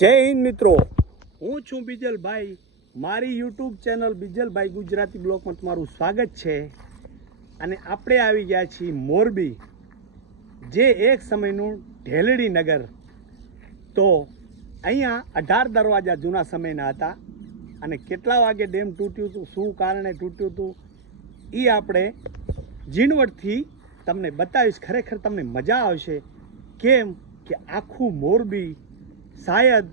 જય હિન્દ મિત્રો. હું છું બીજલભાઈ. મારી યુટ્યુબ ચેનલ બીજલભાઈ ગુજરાતી બ્લોગમાં તમારું સ્વાગત છે. અને આપણે આવી ગયા છીએ મોરબી, જે એક સમયનું ઢેલડી નગર. તો અહીંયા અઢાર દરવાજા જૂના સમયના હતા અને કેટલા વાગે ડેમ તૂટ્યું હતું, શું કારણે તૂટ્યું હતું એ આપણે ઝીણવટથી તમને બતાવીશ. ખરેખર તમને મજા આવશે. કેમ કે આખું મોરબી શાયદ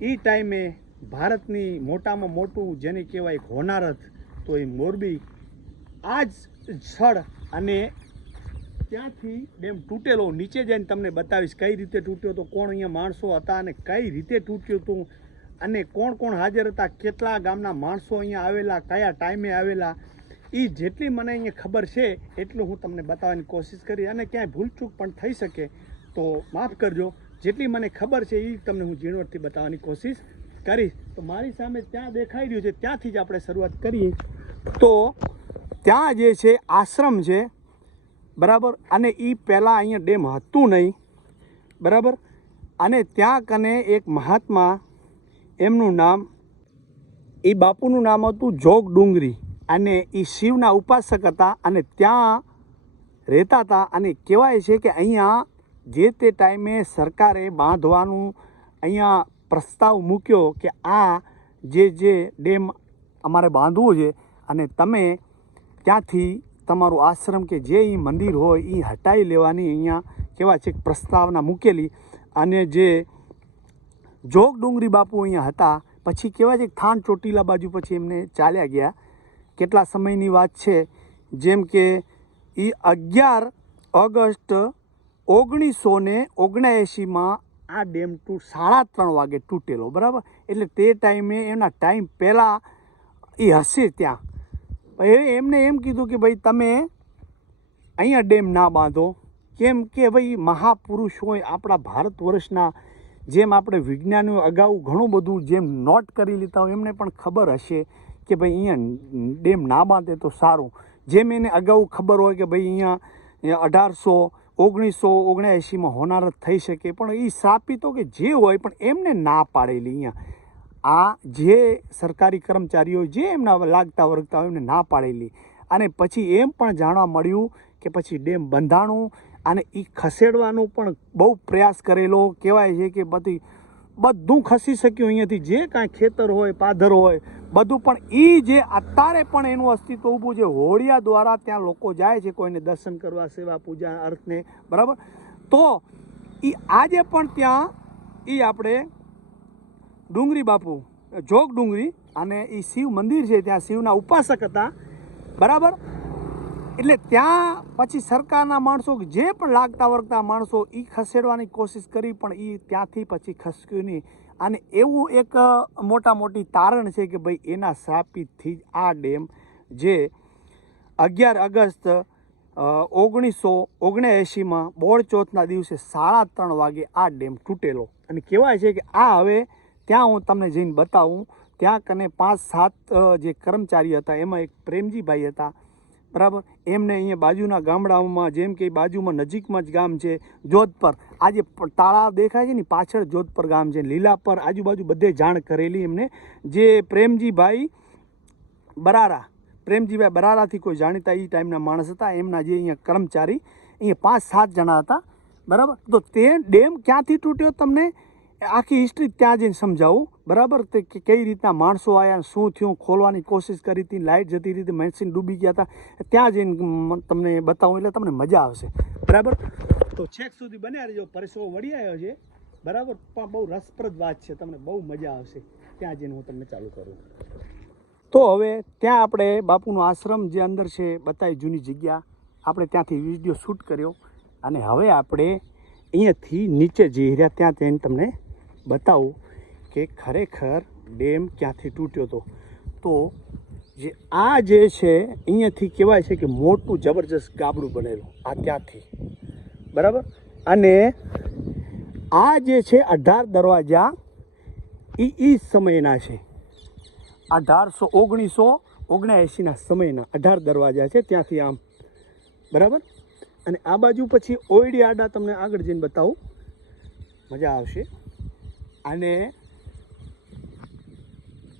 એ ટાઈમે ભારતની મોટામાં મોટું જેને કહેવાય હોનારથ તો એ મોરબી આ જ સ્થળ અને ત્યાંથી ડેમ તૂટેલો, નીચે જઈને તમને બતાવીશ કઈ રીતે તૂટ્યો તો કોણ અહીંયા માણસો હતા અને કઈ રીતે તૂટ્યું હતું અને કોણ કોણ હાજર હતા, કેટલા ગામના માણસો અહીંયા આવેલા, કયા ટાઈમે આવેલા એ જેટલી મને અહીંયા ખબર છે એટલું હું તમને બતાવવાની કોશિશ કરી અને ક્યાંય ભૂલચૂક પણ થઈ શકે તો માફ કરજો. જેટલી મને ખબર છે એ તમને હું ઝીણવટથી બતાવવાની કોશિશ કરીશ. તો મારી સામે ત્યાં દેખાઈ રહ્યું છે, ત્યાંથી જ આપણે શરૂઆત કરીએ. તો ત્યાં જે છે, આશ્રમ છે, બરાબર? અને એ પહેલાં અહીંયા ડેમ હતું નહીં, બરાબર? અને ત્યાં કને એક મહાત્મા, એમનું નામ એ બાપુનું નામ હતું જોગ ડુંગરી. અને એ શિવના ઉપાસક હતા અને ત્યાં રહેતા હતા. અને કહેવાય છે કે અહીંયા જે તે ટાઈમે સરકારે બાંધવાનું અહીંયા પ્રસ્તાવ મૂક્યો કે આ જે જે ડેમ અમારે બાંધવું છે અને તમે ત્યાંથી તમારું આશ્રમ કે જે એ મંદિર હોય એ હટાવી લેવાની અહીંયા કહેવાય છે પ્રસ્તાવના મૂકેલી અને જે જોગ ડુંગરી બાપુ અહીંયા હતા, પછી કહેવાય છે થાન ચોટીલા બાજુ પછી એમને ચાલ્યા ગયા. કેટલા સમયની વાત છે? જેમ કે એ અગિયાર ઓગસ્ટ ઓગણીસો ને ઓગણએંશીમાં આ ડેમ ટુ સાડા ત્રણ વાગે તૂટેલો, બરાબર? એટલે તે ટાઈમે એના ટાઈમ પહેલાં એ હશે ત્યાં. એ, એમને એમ કીધું કે, ભાઈ, તમે અહીંયા ડેમ ના બાંધો. કેમ કે, ભાઈ, મહાપુરુષ હોય, આપણા ભારત વર્ષના જેમ આપણે વિજ્ઞાનીઓ અગાઉ ઘણું બધું જેમ નોટ કરી લીધા હોય, એમને પણ ખબર હશે કે, ભાઈ, અહીંયા ડેમ ના બાંધે તો સારું. જેમ એને અગાઉ ખબર હોય કે, ભાઈ, અહીંયા અઢારસો ઓગણીસો ઓગણએંશીમાં હોનારત થઈ શકે, પણ એ શ્રાપિતો કે જે હોય પણ એમને ના પાડેલી અહીંયા. આ જે સરકારી કર્મચારીઓ જે એમના લાગતા વર્ગતા હોય એમને ના પાડેલી. અને પછી એમ પણ જાણવા મળ્યું કે પછી ડેમ બંધાણું અને એ ખસેડવાનો પણ બહુ પ્રયાસ કરેલો. કહેવાય છે કે બધી, બધું ખસી શક્યું અહીંયાથી. જે કાંઈ ખેતર હોય પાદર હોય બધું પણ એ જે અત્યારે પણ એનું અસ્તિત્વ ઊભું છે, હોળિયા દ્વારા ત્યાં લોકો જાય છે કોઈને દર્શન કરવા, સેવા પૂજા, અર્થને, બરાબર? તો એ આજે પણ ત્યાં એ આપણે ડુંગરી બાપુ, જોગ ડુંગરી અને એ શિવ મંદિર છે, ત્યાં શિવના ઉપાસક હતા, બરાબર? એટલે ત્યાં પછી સરકારના માણસો જે પણ લાગતા વર્ગતા માણસો એ ખસેડવાની કોશિશ કરી, પણ એ ત્યાંથી પછી ખસક્યું નહીં અને એવું એક મોટા મોટી તારણ છે કે ભાઈ એના શ્રાપિતથી જ આ ડેમ જે અગિયાર ઓગસ્ટ ઓગણીસો ઓગણએંશીમાં બોળચોથના દિવસે સાડા ત્રણ વાગે આ ડેમ તૂટેલો. અને કહેવાય છે કે આ હવે ત્યાં હું તમને જઈને બતાવું. ત્યાં કને પાંચ સાત જે કર્મચારી હતા, એમાં એક પ્રેમજીભાઈ હતા. બરાબર? એમને અહીંયા બાજુના ગામડાઓમાં, જેમ કે બાજુમાં નજીકમાં જ ગામ છે, જોધપર. આ જે તાળાવ દેખાય છે ને, પાછળ જોધપર ગામ છે. લીલાપર આજુબાજુ બધે જાણ કરેલી એમને. જે પ્રેમજીભાઈ બરારા, પ્રેમજીભાઈ બરારાથી કોઈ જાણીતા એ ટાઈમના માણસ હતા. એમના જે અહીંયા કર્મચારી, અહીંયા પાંચ સાત જણા હતા. બરાબર? તો તે ડેમ ક્યાંથી તૂટ્યો તમને? આખી હિસ્ટ્રી ત્યાં જઈને સમજાવું. બરાબર? તે કઈ રીતના માણસો આવ્યા શું થયું? ખોલવાની કોશિશ કરી હતી લાઇટ જતી રીતે મશીન ડૂબી ગયા હતા. ત્યાં જઈને તમને બતાવું એટલે તમને મજા આવશે. બરાબર? તો છેક સુધી બન્યા રહેજો. પરસો વળી આવ્યો છે. બરાબર? પણ બહુ રસપ્રદ વાત છે. તમને બહુ મજા આવશે. ત્યાં જઈને હું તમને ચાલુ કરું. તો હવે ત્યાં આપણે બાપુનો આશ્રમ જે અંદર છે બતાવી જૂની જગ્યા. આપણે ત્યાંથી વીડિયો શૂટ કર્યો. અને હવે આપણે અહીંયાથી નીચે જઈ રહ્યા. ત્યાં જઈને તમને બતાવું કે ખરેખર ડેમ ક્યાંથી તૂટ્યો હતો. તો જે આ જે છે, અહીંયાથી કહેવાય છે કે મોટું જબરજસ્ત ગાબડું બનેલું, આ ત્યાંથી. બરાબર? અને આ જે છે, અઢાર દરવાજા એ એ સમયના છે. અઢારસો ઓગણીસો ઓગણએંશીના સમયના અઢાર દરવાજા છે, ત્યાંથી આમ. બરાબર? અને આ બાજુ પછી ઓયડી આડા તમને આગળ જઈને બતાવું. મજા આવશે. અને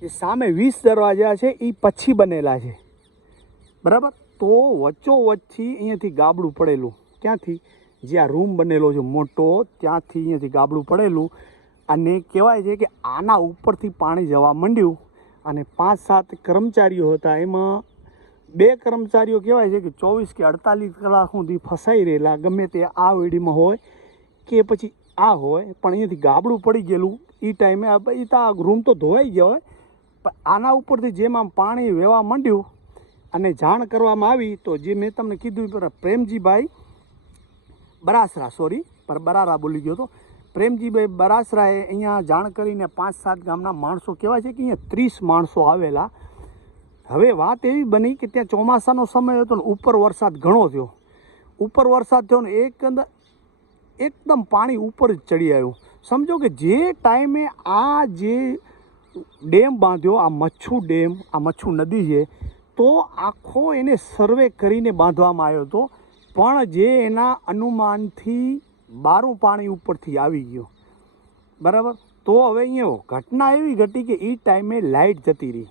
એ સામે વીસ દરવાજા છે એ પછી બનેલા છે. બરાબર? તો વચ્ચોવચ્ચથી અહીંયાથી ગાબડું પડેલું. ક્યાંથી? જે આ રૂમ બનેલો છે મોટો, ત્યાંથી અહીંયાથી ગાબડું પડેલું. અને કહેવાય છે કે આના ઉપરથી પાણી જવા માંડ્યું. અને પાંચ સાત કર્મચારીઓ હતા. એમાં બે કર્મચારીઓ કહેવાય છે કે ચોવીસ કે અડતાલીસ કલાક સુધી ફસાઈ રહેલા. ગમે તે આ વેડીમાં હોય કે પછી આ હોય, પણ અહીંયાથી ગાબડું પડી ગયેલું. એ ટાઈમે એ તો રૂમ તો ધોવાઈ ગયો હોય, પણ આના ઉપરથી જેમ આમ પાણી વહેવા માંડ્યું અને જાણ કરવામાં આવી, તો જે મેં તમને કીધું પ્રેમજીભાઈ બરાસરા સોરી પર બરારા બોલી ગયો હતો. પ્રેમજીભાઈ બરાસરાએ અહીંયા જાણ કરીને પાંચ સાત ગામના માણસો, કહેવાય છે કે અહીંયા ત્રીસ માણસો આવેલા. હવે વાત એવી બની કે ત્યાં ચોમાસાનો સમય હતો ને, ઉપર વરસાદ ઘણો થયો. ઉપર વરસાદ થયો ને, એક અંદર એકદમ પાણી ઉપર જ ચડી આવ્યું. સમજો કે જે ટાઈમે આ જે ડેમ બાંધ્યો, આ મચ્છુ ડેમ, આ મચ્છુ નદી છે, તો આખો એને સર્વે કરીને બાંધવામાં આવ્યો હતો. પણ જે એના અનુમાનથી બારું પાણી ઉપરથી આવી ગયું. બરાબર? તો હવે અહીંયા ઘટના એવી ઘટી કે એ ટાઈમે લાઇટ જતી રહી.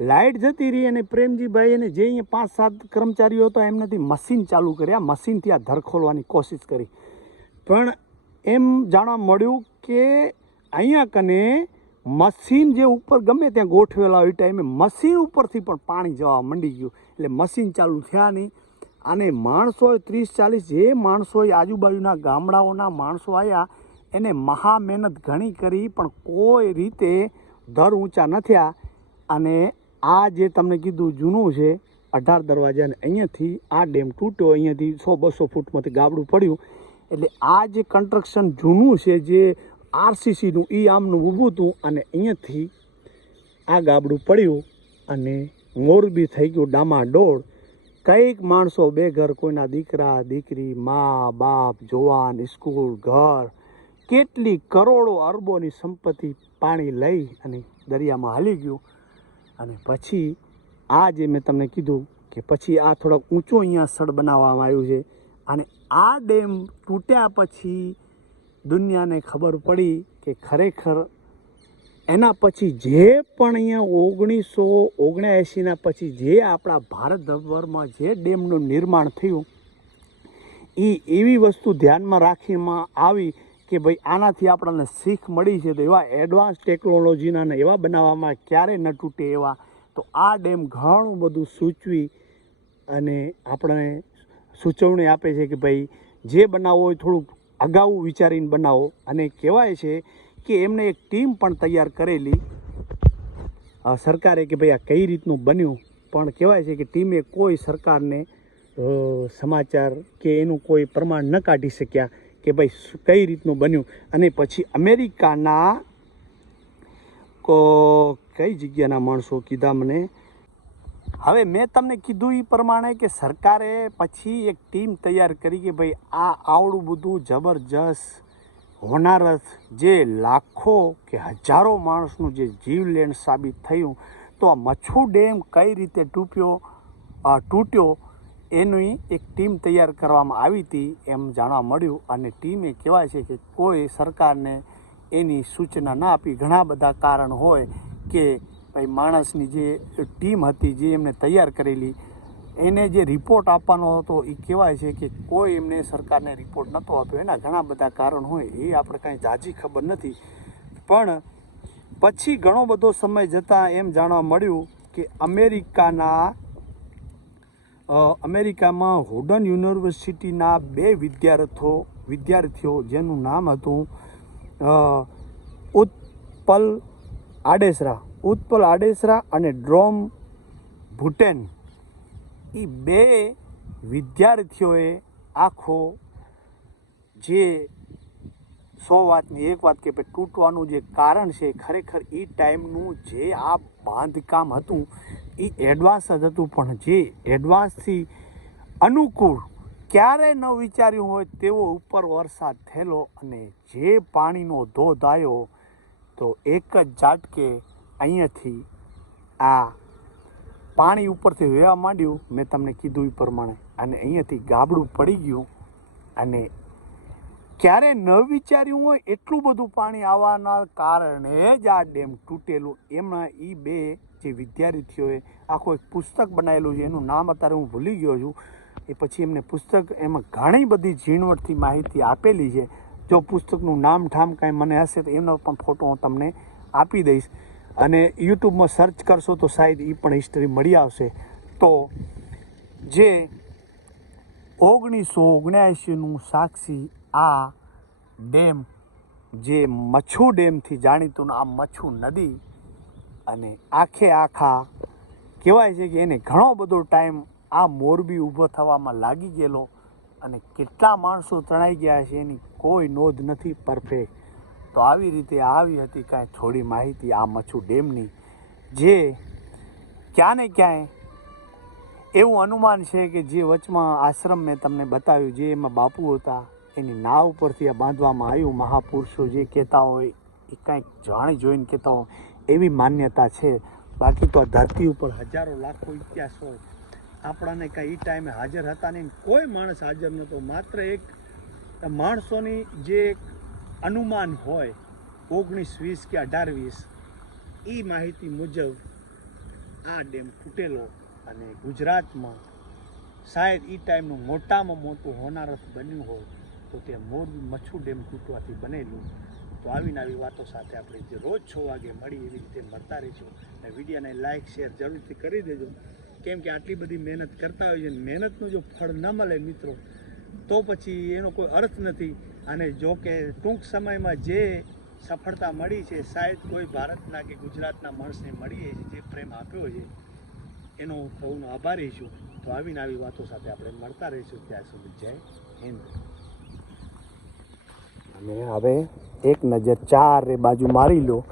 લાઇટ જતી રહી અને પ્રેમજીભાઈ એને જે અહીંયા પાંચ સાત કર્મચારીઓ હતા એમનાથી મશીન ચાલુ કર્યા. મશીનથી આ ધર ખોલવાની કોશિશ કરી. પણ એમ જાણવા મળ્યું કે અહીંયા કને મશીન જે ઉપર ગમે ત્યાં ગોઠવેલા હોય ટાઈમે મશીન ઉપરથી પણ પાણી જવા માંડી ગયું. એટલે મશીન ચાલુ થયા નહીં. અને માણસો ત્રીસ ચાલીસ જે માણસોએ આજુબાજુના ગામડાઓના માણસો આવ્યા એને મહા મહેનત ઘણી કરી, પણ કોઈ રીતે દર ઊંચા ન થયા. અને આ જે તમને કીધું જૂનું છે, અઢાર દરવાજાને અહીંયાથી આ ડેમ તૂટ્યો, અહીંયાથી સો બસો ફૂટમાંથી ગાબડું પડ્યું. એટલે આ જે કન્સ્ટ્રક્શન જૂનું છે, જે આરસીસીનું એ આમનું ઊભું હતું અને અહીંયાથી આ ગાબડું પડ્યું અને મોરબી થઈ ગયું ડામાડોળ કંઈક માણસો બે ઘર, કોઈના દીકરા, દીકરી, મા, બાપ, જવાન, સ્કૂલ, ઘર. કેટલી કરોડો અરબોની સંપત્તિ પાણી લઈ અને દરિયામાં હાલી ગયું. અને પછી આ જે મેં તમને કીધું કે પછી આ થોડોક ઊંચો અહીંયા સ્થળ બનાવવામાં આવ્યું છે અને આ ડેમ તૂટ્યા પછી દુનિયાને ખબર પડી કે ખરેખર એના પછી જે પણ અહીંયા ઓગણીસો ઓગણએંશીના પછી જે આપણા ભારત ભારતભરમાં જે ડેમનું નિર્માણ થયું એ એવી વસ્તુ ધ્યાનમાં રાખીમાં આવી કે ભાઈ આનાથી આપણને શીખ મળી છે તો એવા એડવાન્સ ટેકનોલોજીના ને એવા બનાવવામાં ક્યારે ન તૂટે એવા. તો આ ડેમ ઘણું બધું સૂચવી અને આપણને સૂચવણી આપે છે કે ભાઈ, જે બનાવો એ થોડુંક અગાઉ વિચારીને બનાવો. અને કહેવાય છે કે એમને એક ટીમ પણ તૈયાર કરેલી. સરકારે કે ભાઈ આ કઈ રીતનું બન્યું? પણ કહેવાય છે કે ટીમે કોઈ સરકારને સમાચાર કે એનું કોઈ પ્રમાણ ન કાઢી શક્યા કે ભાઈ કઈ રીતનું બન્યું? અને પછી અમેરિકાના કો, કઈ જગ્યાના માણસો કીધા મને? હવે મેં તમને કીધું એ પ્રમાણે કે સરકારે પછી એક ટીમ તૈયાર કરી કે ભાઈ આ આવડું બધું જબરજસ્ત, હોનારત જે લાખો કે હજારો માણસનું જે જીવલેણ સાબિત થયું, તો આ મચ્છુ ડેમ કઈ રીતે તૂટ્યો તૂટ્યો, એની એક ટીમ તૈયાર કરવામાં આવી હતી એમ જાણવા મળ્યું અને ટીમે કહેવાય છે કે કોઈ સરકારને એની સૂચના ના આપી. ઘણા બધા કારણ હોય કે ભાઈ, માણસની જે ટીમ હતી, જે એમને તૈયાર કરેલી, એને જે રિપોર્ટ આપવાનો હતો એ કહેવાય છે કે કોઈ એમને સરકારને રિપોર્ટ નહોતો આપ્યો. એના ઘણા બધા કારણ હોય, એ આપણે કાંઈ જાજી ખબર નથી. પણ પછી ઘણો બધો સમય જતાં એમ જાણવા મળ્યું કે અમેરિકાના અમેરિકામાં હોડન યુનિવર્સિટીના બે વિદ્યાર્થીઓ વિદ્યાર્થીઓ, જેનું નામ હતું ઉત્પલ આડેસરા. ઉત્પલ આડેસરા અને ડ્રોમ ભૂટેન. એ બે વિદ્યાર્થીઓએ આખો જે સો વાતની એક વાત કે ભાઈ તૂટવાનું જે કારણ છે, ખરેખર એ ટાઈમનું જે આ બાંધકામ હતું એ એડવાન્સ જ હતું. પણ જે એડવાન્સથી અનુકૂળ ક્યારે ન વિચાર્યું હોય તેવો ઉપર વરસાદ થયેલો અને જે પાણીનો ધોધ આવ્યો તો એક જ ઝાટકે અહીંયાથી આ પાણી ઉપરથી વહેવા માંડ્યું. મેં તમને કીધું એ પ્રમાણે. અને અહીંયાથી ગાબડું પડી ગયું. અને ક્યારે ન વિચાર્યું હોય એટલું બધું પાણી આવવાના કારણે જ આ ડેમ તૂટેલું. એમાં એ બે જે વિદ્યાર્થીઓએ આખું એક પુસ્તક બનાવેલું છે. એનું નામ અત્યારે હું ભૂલી ગયો છું. એ પછી એમને પુસ્તક એમાં ઘણી બધી ઝીણવટથી માહિતી આપેલી છે. જો પુસ્તકનું નામ ઠામ કાંઈ મને હશે તો એનો પણ ફોટો હું તમને આપી દઈશ. અને યુટ્યુબમાં સર્ચ કરશો તો શાયદ એ પણ હિસ્ટ્રી મળી આવશે. તો જે ઓગણીસો ઓગણ્યાએંશીનું સાક્ષી આ ડેમ, જે મચ્છુ ડેમથી જાણીતું આ મચ્છુ નદી અને આખે આખા કહેવાય છે કે એને ઘણો બધો ટાઈમ આ મોરબી ઊભો થવામાં લાગી ગયેલો અને કેટલા માણસો તણાઈ ગયા છે એની કોઈ નોંધ નથી પરફેક્ટ તો આવી રીતે આવી હતી કાંઈ થોડી માહિતી આ મચ્છુ ડેમની, જે ક્યાં ને ક્યાંય એવું અનુમાન છે કે જે વચમાં આશ્રમ મેં તમને બતાવ્યું, જે એમાં બાપુ હતા, એની નાવ ઉપરથી આ બાંધવામાં આવ્યું મહાપુરુષો જે કહેતા હોય, એ કાંઈક જાણી જોઈને કહેતા હોય, એવી માન્યતા છે. બાકી તો આ ધરતી ઉપર હજારો લાખો ઇતિહાસ હોય. આપણાને કાંઈ એ ટાઈમે હાજર હતા નહીં. કોઈ માણસ હાજર નહોતો. માત્ર એક માણસોની જે એક અનુમાન હોય, ઓગણીસ, વીસ કે અઢાર, વીસ, એ માહિતી મુજબ આ ડેમ તૂટેલો અને ગુજરાતમાં શાયદ એ ટાઈમનું મોટામાં મોટું હોનારત બન્યું હોય તો તે મોરબી મચ્છુ ડેમ તૂટવાથી બનેલું. તો આવીને આવી વાતો સાથે આપણે જે રોજ છ વાગે મળી એવી રીતે મળતા રહીશું. અને વિડીયોને લાઇક શેર જરૂરથી કરી દેજો. કેમ કે આટલી બધી મહેનત કરતા હોય છે મહેનતનું જો ફળ ન મળે મિત્રો, તો પછી એનો કોઈ અર્થ નથી. અને જો કે ટૂંક સમયમાં જે સફળતા મળી છે, શાયદ કોઈ ભારતના કે ગુજરાતના માણસને મળીએ જે પ્રેમ આપ્યો છે, એનો હું સૌનો આભારી છું. તો આવીને આવી વાતો સાથે આપણે મળતા રહીશું ત્યાં સુધી. જય હિન્દ. અને હવે એક નજર ચારે બાજુ મારી લો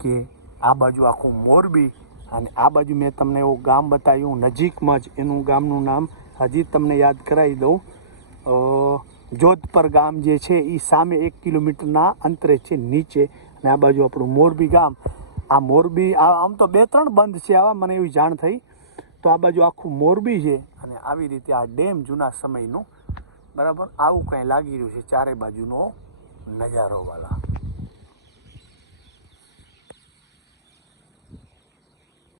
કે આ બાજુ આખું મોરબી અને આ બાજુ મેં તમને એવું ગામ બતાવ્યું. નજીકમાં જ એનું ગામનું નામ હજી તમને યાદ કરાવી દઉં. જોધપર ગામ જે છે એ સામે એક કિલોમીટરના અંતરે છે, નીચે. અને આ બાજુ આપણું મોરબી ગામ. આ મોરબી આમ તો બે ત્રણ બંધ છે આવા, મને એવી જાણ થઈ. તો આ બાજુ આખું મોરબી છે. અને આવી રીતે આ ડેમ જૂના સમયનું, બરાબર? આવું કંઈ લાગી રહ્યું છે ચારે બાજુનો નજારો વાલા